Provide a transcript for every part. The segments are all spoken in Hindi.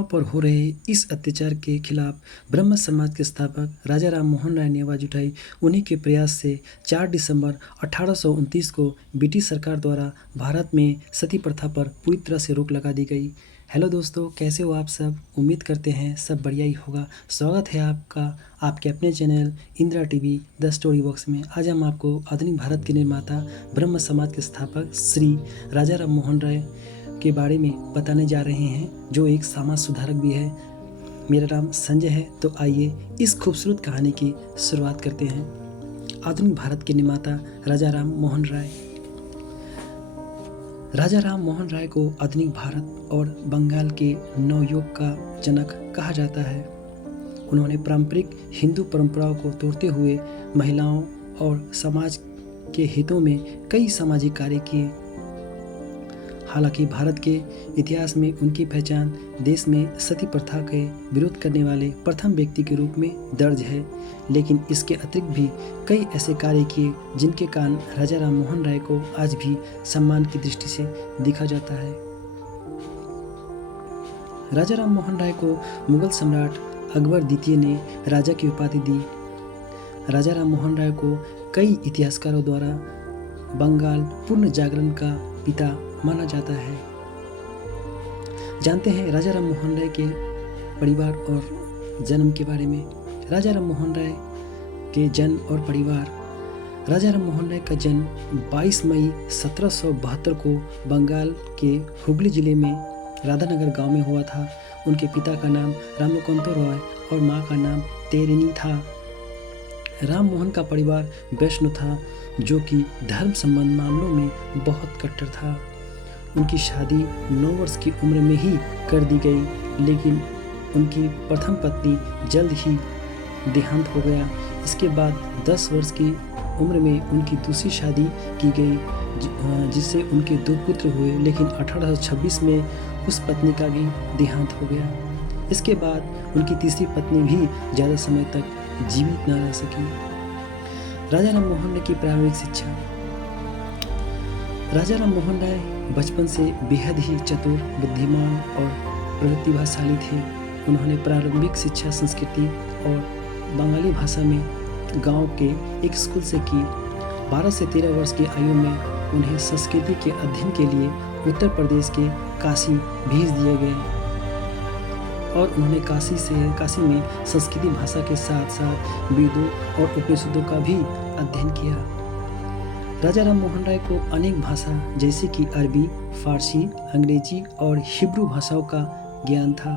महिलाओं पर हो रहे इस अत्याचार के खिलाफ ब्रह्म समाज के स्थापक राजा राम मोहन राय ने आवाज उठाई। उन्हीं के प्रयास से 4 दिसंबर 1829 को ब्रिटिश सरकार द्वारा भारत में सती प्रथा पर पूरी तरह से रोक लगा दी गई। हेलो दोस्तों, कैसे हो आप सब? उम्मीद करते हैं सब बढ़िया ही होगा। स्वागत है आपका आपके अपने channel Indira TV the story box में। आज हम आपको आधुनिक भारत के निर्माता ब्रह्म समाज के स्थापक श्री राजा राम मोहन राय के बारे में बताने जा रहे हैं, जो एक समाज सुधारक भी है। मेरा नाम संजय है। तो आइए इस खूबसूरत कहानी की शुरुआत करते हैं। आधुनिक भारत के निर्माता राजा राम मोहन राय। राजा राम मोहन राय को आधुनिक भारत और बंगाल के नवयुग का जनक कहा जाता है। उन्होंने पारंपरिक हिंदू परंपराओं को तोड़ते हुए महिलाओं और समाज के हितों में कई सामाजिक कार्य किए। हालांकि भारत के इतिहास में उनकी पहचान देश में सती प्रथा के विरोध करने वाले प्रथम व्यक्ति के रूप में दर्ज है, लेकिन इसके अतिरिक्त भी कई ऐसे कार्य किए जिनके कारण राजा राम मोहन राय को आज भी सम्मान की दृष्टि से देखा जाता है। राजा राम मोहन राय को मुगल सम्राट अकबर द्वितीय ने राजा की उपाधि दी। राजा राम मोहन राय को कई इतिहासकारों द्वारा बंगाल पूर्ण जागरण का पिता माना जाता है। जानते हैं राजा राम मोहन राय के परिवार और जन्म के बारे में। राजा राम मोहन राय के जन्म और परिवार। राजा राम मोहन राय का जन्म 22 मई 1772 को बंगाल के हुगली जिले में राधानगर गांव में हुआ था। उनके पिता का नाम रामकांत रॉय और मां का नाम तेरिनी था। राम मोहन का परिवार वैष्णव था, जो कि धर्म संबंध मामलों में बहुत कट्टर था। उनकी शादी 9 वर्ष की उम्र में ही कर दी गई, लेकिन उनकी प्रथम पत्नी जल्द ही देहांत हो गया। इसके बाद 10 वर्ष की उम्र में उनकी दूसरी शादी की गई, जिससे उनके 2 पुत्र हुए, लेकिन 1826 में उस पत्नी का भी देहांत हो गया। इसके बाद उनकी तीसरी पत्नी भी ज़्यादा समय तक जीवित न रह सकी। राजा राम मोहन राय की प्रारंभिक शिक्षा। राजा राम मोहन राय बचपन से बेहद ही चतुर, बुद्धिमान और प्रतिभाशाली थे। उन्होंने प्रारंभिक शिक्षा संस्कृति और बंगाली भाषा में गांव के एक स्कूल से की। 12 से 13 वर्ष की आयु में उन्हें संस्कृति के अध्ययन के लिए उत्तर प्रदेश के काशी भेज दिए गए और उन्होंने काशी में संस्कृत भाषा के साथ साथ वेदों और उपनिषदों का भी अध्ययन किया। राजा राम मोहन राय को अनेक भाषा जैसे कि अरबी, फारसी, अंग्रेजी और हिब्रू भाषाओं का ज्ञान था।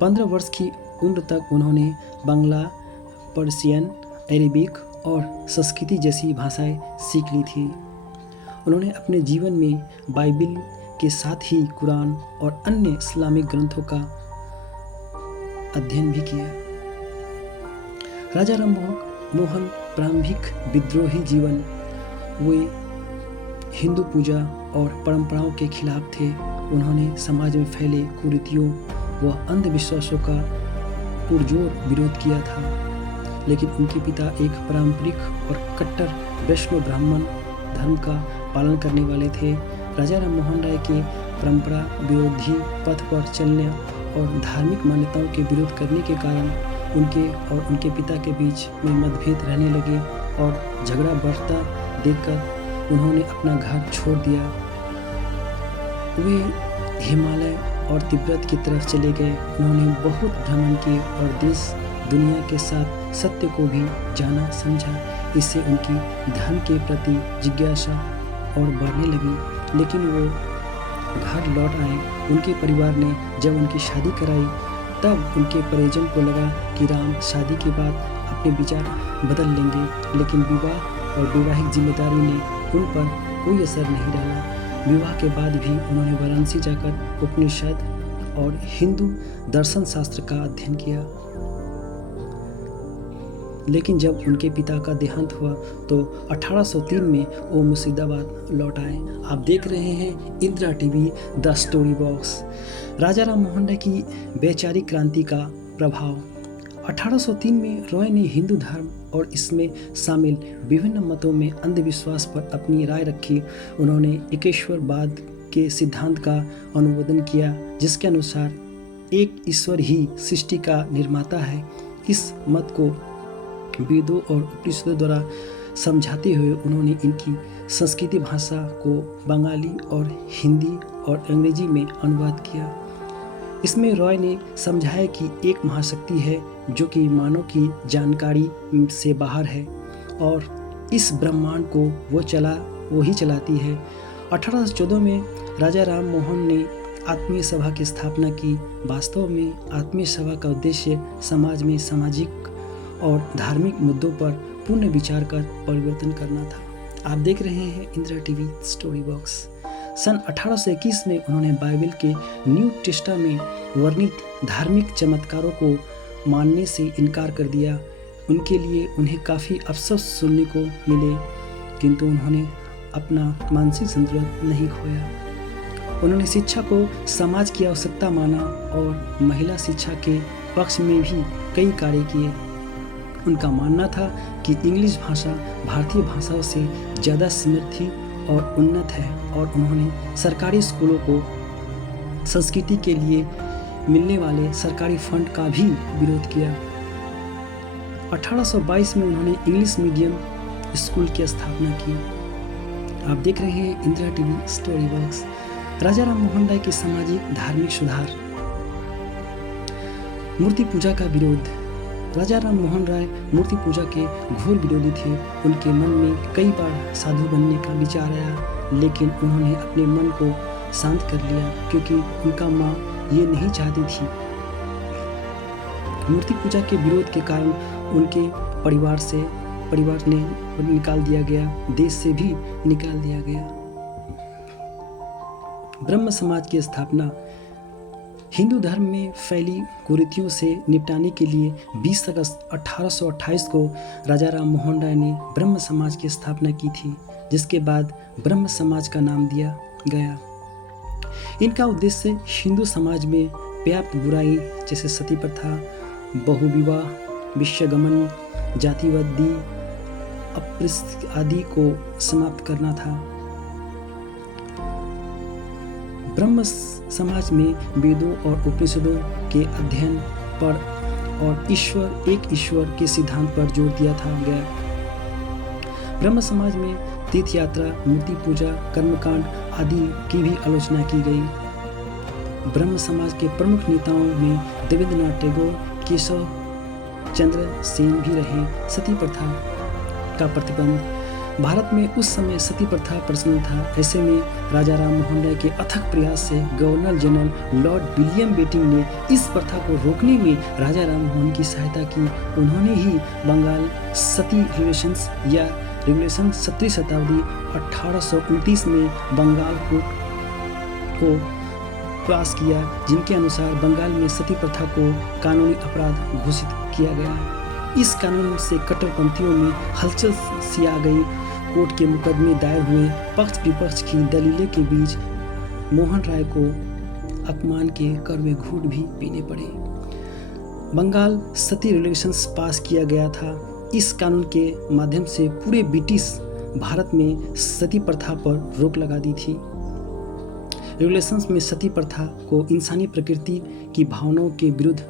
15 वर्ष की उम्र तक उन्होंने बांग्ला, पर्शियन, अरेबिक और संस्कृत जैसी भाषाएं सीख ली थी। उन्होंने अपने जीवन में बाइबिल के साथ ही कुरान और अन्य इस्लामिक ग्रंथों का अध्ययन भी किया। राजा राम मोहन प्रारंभिक विद्रोही जीवन। वे हिंदू पूजा और परंपराओं के खिलाफ थे। उन्होंने समाज में फैले कुरीतियों व अंधविश्वासों का पुरजोर विरोध किया था, लेकिन उनके पिता एक पारंपरिक और कट्टर वैष्णव ब्राह्मण धर्म का पालन करने वाले थे। राजा राम मोहन राय के परंपरा विरोधी पथ पर चलने और धार्मिक मान्यताओं के विरोध करने के कारण उनके और उनके पिता के बीच में मतभेद रहने लगे और झगड़ा बढ़ता देखकर उन्होंने अपना घर छोड़ दिया। वे हिमालय और तिब्बत की तरफ चले गए। उन्होंने बहुत भ्रमण किए और देश दुनिया के साथ सत्य को भी जाना समझा। इससे उनकी धर्म के प्रति जिज्ञासा और बढ़ने लगी, लेकिन वो घर लौट आए। उनके परिवार ने जब उनकी शादी कराई, तब उनके परिजन को लगा कि राम शादी के बाद अपने विचार बदल लेंगे, लेकिन विवाह और वैवाहिक जिम्मेदारी ने उन पर कोई असर नहीं डाला। विवाह के बाद भी उन्होंने वाराणसी जाकर उपनिषद और हिंदू दर्शन शास्त्र का अध्ययन किया। लेकिन जब उनके पिता का देहांत हुआ तो 1803 में वो मुर्शिदाबाद लौट आए। आप देख रहे हैं Indira TV the story box. Raja Ram Mohan Roy की वैचारिक क्रांति का प्रभाव। 1803 में रॉय ने हिंदू धर्म और इसमें शामिल विभिन्न मतों में अंधविश्वास पर अपनी राय रखी। उन्होंने एकेश्वरवाद के सिद्धांत का अनुमोदन किया, जिसके अनुसार एक ईश्वर ही सृष्टि का निर्माता है। इस मत को वेदों और उपनिषदों द्वारा समझाते हुए उन्होंने इनकी संस्कृत भाषा को बंगाली और हिंदी और अंग्रेजी में अनुवाद किया। इसमें रॉय ने समझाया कि एक महाशक्ति है जो कि मानव की जानकारी से बाहर है और इस ब्रह्मांड को वो ही चलाती है। 1814 में राजा राम मोहन ने आत्मीय सभा की स्थापना की। वास्तव में आत्मीय सभा का उद्देश्य समाज में सामाजिक और धार्मिक मुद्दों पर पूर्ण विचार कर परिवर्तन करना था। आप देख रहे हैं इंदिरा टीवी स्टोरी बॉक्स। सन 1821 में उन्होंने बाइबल के न्यू टेस्टामेंट में वर्णित धार्मिक चमत्कारों को मानने से इनकार कर दिया। उनके लिए उन्हें काफ़ी अफसोस सुनने को मिले, किंतु उन्होंने अपना मानसिक संतुलन नहीं खोया। उन्होंने शिक्षा को समाज की आवश्यकता माना और महिला शिक्षा के पक्ष में भी कई कार्य किए। उनका मानना था कि इंग्लिश भाषा भारतीय भाषाओं से ज़्यादा समृद्ध और उन्नत है और उन्होंने सरकारी स्कूलों को संस्कृति के लिए मिलने वाले सरकारी फंड का भी विरोध किया। 1822 में उन्होंने इंग्लिश मीडियम स्कूल की स्थापना की। आप देख रहे हैं Indira TV story box. Raja Ram Mohan राय के सामाजिक धार्मिक सुधार। मूर्ति पूजा का विरोध। राजा राम मोहन राय मूर्ति पूजा के घोर विरोधी थे। उनके मन में कई बार साधु बनने का विचार आया, लेकिन उन्होंने अपने मन को शांत कर लिया क्योंकि उनका माँ ये नहीं चाहती थी। मूर्ति पूजा के विरोध के कारण उनके परिवार ने निकाल दिया गया, देश से भी निकाल दिया गया। ब्रह्म समाज की स्थापना। हिंदू धर्म में फैली कुरीतियों से निपटाने के लिए 20 अगस्त 1828 को राजा राम मोहन राय ने ब्रह्म समाज की स्थापना की थी, जिसके बाद ब्रह्म समाज का नाम दिया गया। इनका उद्देश्य हिंदू समाज में व्याप्त बुराई जैसे सती प्रथा, बहुविवाह, विषयगमन, जातिवादी अपृष्ट आदि को समाप्त करना था। ब्रह्म समाज में वेदों और उपनिषदों के अध्ययन पर और एक ईश्वर के सिद्धांत पर जोर दिया गया। ब्रह्म समाज में तीर्थ यात्रा, मूर्ति पूजा, कर्मकांड आदि की भी आलोचना की गई। ब्रह्म समाज के प्रमुख नेताओं में देवेंद्रनाथ टैगोर, केशव चंद्र सेन भी रहे। सती प्रथा का प्रतिबंध। भारत में उस समय सती प्रथा प्रचलन था। ऐसे में राजा राम मोहन राय के अथक प्रयास से governor general lord William Bentinck ने इस प्रथा को रोकने में राजा राम मोहन की सहायता की। उन्होंने ही बंगाल सती रेगुलेशन 17वीं शताब्दी 1829 में बंगाल कोर्ट को पास किया, जिनके अनुसार बंगाल में सती प्रथा को कानूनी अपराध घोषित किया गया। इस कानून से कट्टरपंथियों में हलचल सी आ गई। कोर्ट के मुकदमे दायर हुए। पक्ष विपक्ष की दलीलें के बीच मोहन राय को अपमान के कड़वे घूंट भी पीने पड़े। बंगाल सती रेगुलेशंस पास किया गया था। इस कानून के माध्यम से पूरे ब्रिटिश भारत में सती प्रथा पर रोक लगा दी थी। रेगुलेशंस में सती प्रथा को इंसानी प्रकृति की भावनाओं के विरुद्ध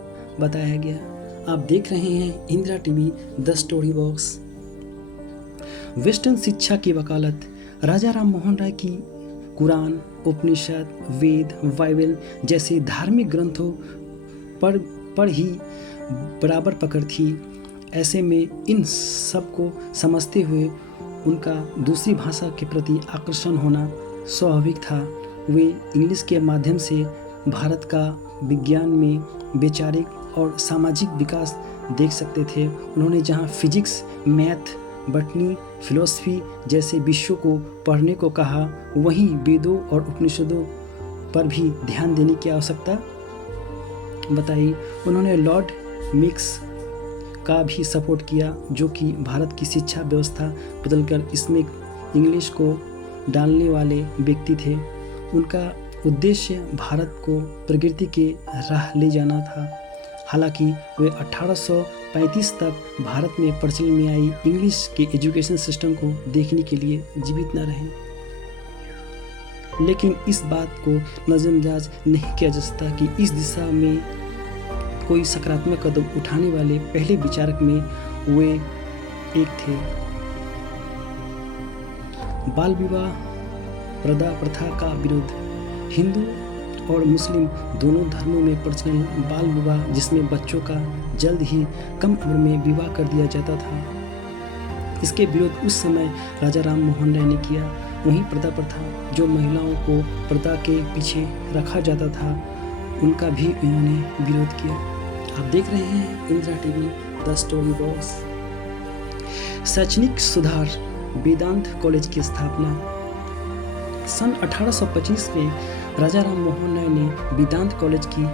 बताया गया। आप देख रहे हैं Indira TV the story box. Western शिक्षा की वकालत। राजा राम मोहन राय की कुरान, उपनिषद, वेद, बाइबल जैसे धार्मिक ग्रंथों पर ही बराबर पकड़ थी। ऐसे में इन सब को समझते हुए उनका दूसरी भाषा के प्रति आकर्षण होना स्वाभाविक था। वे इंग्लिश के माध्यम से भारत का विज्ञान में वैचारिक और सामाजिक विकास देख सकते थे। उन्होंने जहां फिजिक्स, मैथ, बॉटनी, फिलॉसफी जैसे विषयों को पढ़ने को कहा, वहीं वेदों और उपनिषदों पर भी ध्यान देने की आवश्यकता बताई। उन्होंने लॉर्ड मिक्स का भी सपोर्ट किया, जो कि भारत की शिक्षा व्यवस्था बदलकर इसमें इंग्लिश को डालने वाले व्यक्ति थे। उनका उद्देश्य भारत को प्रगति के राह ले जाना था। हालांकि वे 1835 तक भारत में प्रचलन में आई इंग्लिश के एजुकेशन सिस्टम को देखने के लिए जीवित न रहे। लेकिन इस बात को नज़रअंदाज नहीं किया जा सकता कि इस दिशा में कोई सकारात्मक कदम उठाने वाले पहले विचारक में वे एक थे। बाल विवाह प्रथा का विरोध। हिंदू और मुस्लिम दोनों धर्मों में प्रचलन बाल विवाह, जिसमें बच्चों का जल्द ही कम उम्र में विवाह कर दिया जाता था, इसके विरोध उस समय राजा राम मोहन राय ने किया। वहीं प्रथा जो महिलाओं को पर्दा के पीछे रखा जाता था, उनका भी उन्होंने विरोध किया। आप देख रहे हैं Indira TV the story box. शैक्षणिक सुधार। वेदांत कॉलेज की स्थापना। सन 1825 में राजा राम मोहन राय ने वेदांत कॉलेज की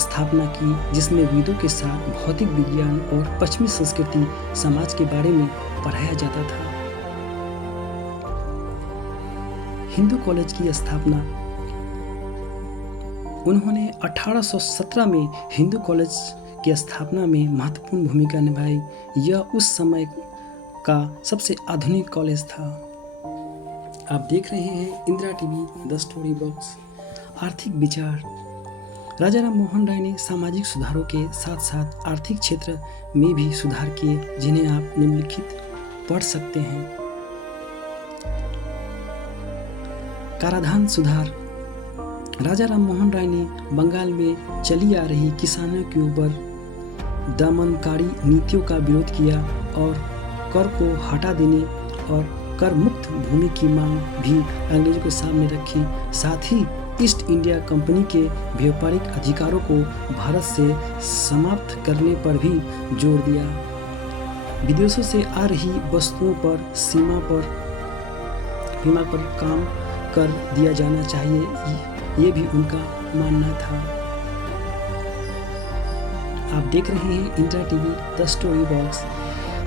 स्थापना की, जिसमें वेदों के साथ भौतिक विज्ञान और पश्चिमी संस्कृति समाज के बारे में पढ़ाया जाता था। हिंदू कॉलेज की स्थापना। उन्होंने 1817 में हिंदू कॉलेज की स्थापना में महत्वपूर्ण भूमिका निभाई। यह उस समय का सबसे आधुनिक कॉलेज था। आप देख रहे हैं Indira TV the story box. आर्थिक विचार। राजा राम मोहन राय ने सामाजिक सुधारों के साथ साथ आर्थिक क्षेत्र में भी सुधार किए, जिन्हें आप निम्नलिखित पढ़ सकते हैं। कराधान सुधार। राजा राम मोहन राय ने बंगाल में चली आ रही किसानों के ऊपर दमनकारी नीतियों का विरोध किया और कर को हटा देने और कर मुक्त भूमि की मांग भी अंग्रेजों के सामने रखी। साथ ही ईस्ट इंडिया कंपनी के व्यापारिक अधिकारों को भारत से समाप्त करने पर भी जोर दिया। विदेशों से आ रही वस्तुओं पर सीमा पर काम कर दिया जाना चाहिए, ये भी उनका मानना था। आप देख रहे हैं Indira TV the story box.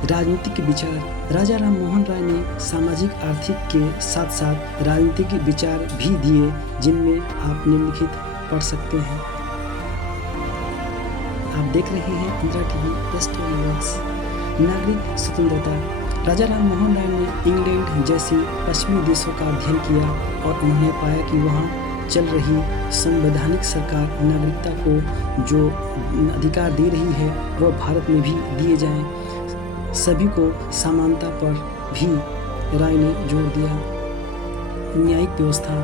राजनीतिक विचार। राजा राम मोहन राय ने सामाजिक आर्थिक के साथ साथ राजनीतिक विचार भी दिए, जिनमें आप निम्नलिखित पढ़ सकते हैं। आप देख रहे हैं Indira TV the story box. नागरिक स्वतंत्रता। राजा राम मोहन राय ने इंग्लैंड जैसी पश्चिमी देशों का अध्ययन किया और उन्होंने पाया कि वहाँ चल रही संवैधानिक सरकार नागरिकता को जो अधिकार दे रही है वह भारत में भी दिए जाएं। सभी को समानता पर भी राय ने जोर दिया। न्यायिक व्यवस्था।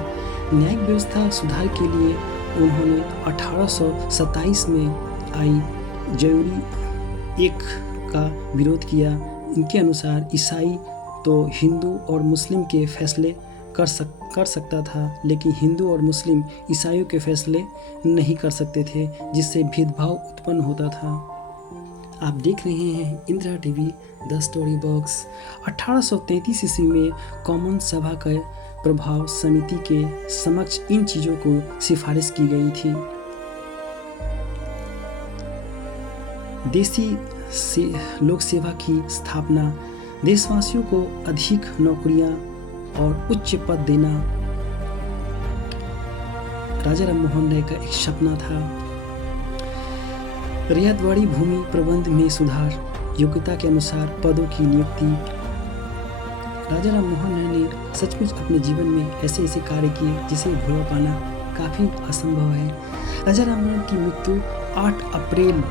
न्यायिक व्यवस्था सुधार के लिए उन्होंने 1827 में आई जरूरी एक का विरोध किया। इनके अनुसार ईसाई तो हिंदू और मुस्लिम के फैसले कर सकता था, लेकिन हिंदू और मुस्लिम ईसाइयों के फैसले नहीं कर सकते थे, जिससे भेदभाव उत्पन्न होता था। आप देख रहे हैं Indira TV the story box. 1833 ईस्वी में कॉमन सभा के प्रभाव समिति के समक्ष इन चीज़ों को सिफारिश की गई थी। देसी लोक सेवा की स्थापना। देशवासियों को अधिक नौकरियां और उच्च पद देना राजा राम मोहन राय का एक सपना था। रियायतवाड़ी भूमि प्रबंध में सुधार। योग्यता के अनुसार पदों की नियुक्ति। राजा राम मोहन राय ने सचमुच अपने जीवन में ऐसे कार्य किए जिसे भुला पाना काफ़ी असंभव है। राजा राम मोहन की मृत्यु 8 अप्रैल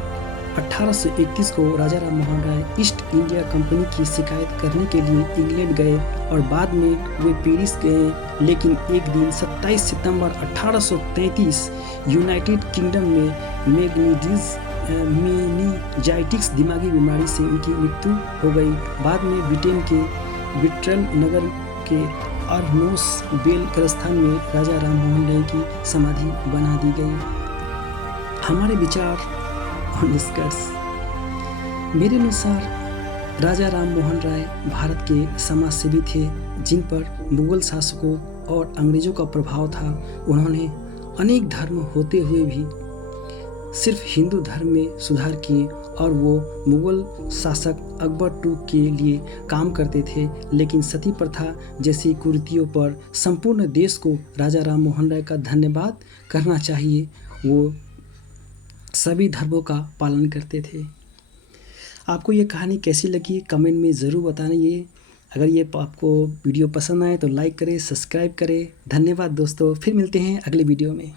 1831 को राजा राम मोहन राय ईस्ट इंडिया कंपनी की शिकायत करने के लिए इंग्लैंड गए और बाद में वे पेरिस गए, लेकिन एक दिन 27 सितंबर 1833 यूनाइटेड किंगडम में मेनिंजाइटिस दिमागी बीमारी से उनकी मृत्यु हो गई। बाद में ब्रिटेन के विट्रल नगर के अर्नोस बेल कब्रिस्तान में राजा राम मोहन राय की समाधि बना दी गई। हमारे विचार और निष्कर्ष। मेरे अनुसार राजा राम मोहन राय भारत के समाजसेवी थे, जिन पर मुगल शासकों और अंग्रेजों का प्रभाव था। उन्होंने अनेक धर्म होते हुए भी सिर्फ हिंदू धर्म में सुधार किए और वो मुगल शासक अकबर II के लिए काम करते थे, लेकिन सती प्रथा जैसी कुरीतियों पर संपूर्ण देश को राजा राम मोहन राय का धन्यवाद करना चाहिए। वो सभी धर्मों का पालन करते थे। आपको ये कहानी कैसी लगी कमेंट में ज़रूर बताइए अगर ये आपको वीडियो पसंद आए तो लाइक करें, सब्सक्राइब करें। धन्यवाद दोस्तों, फिर मिलते हैं अगले वीडियो में।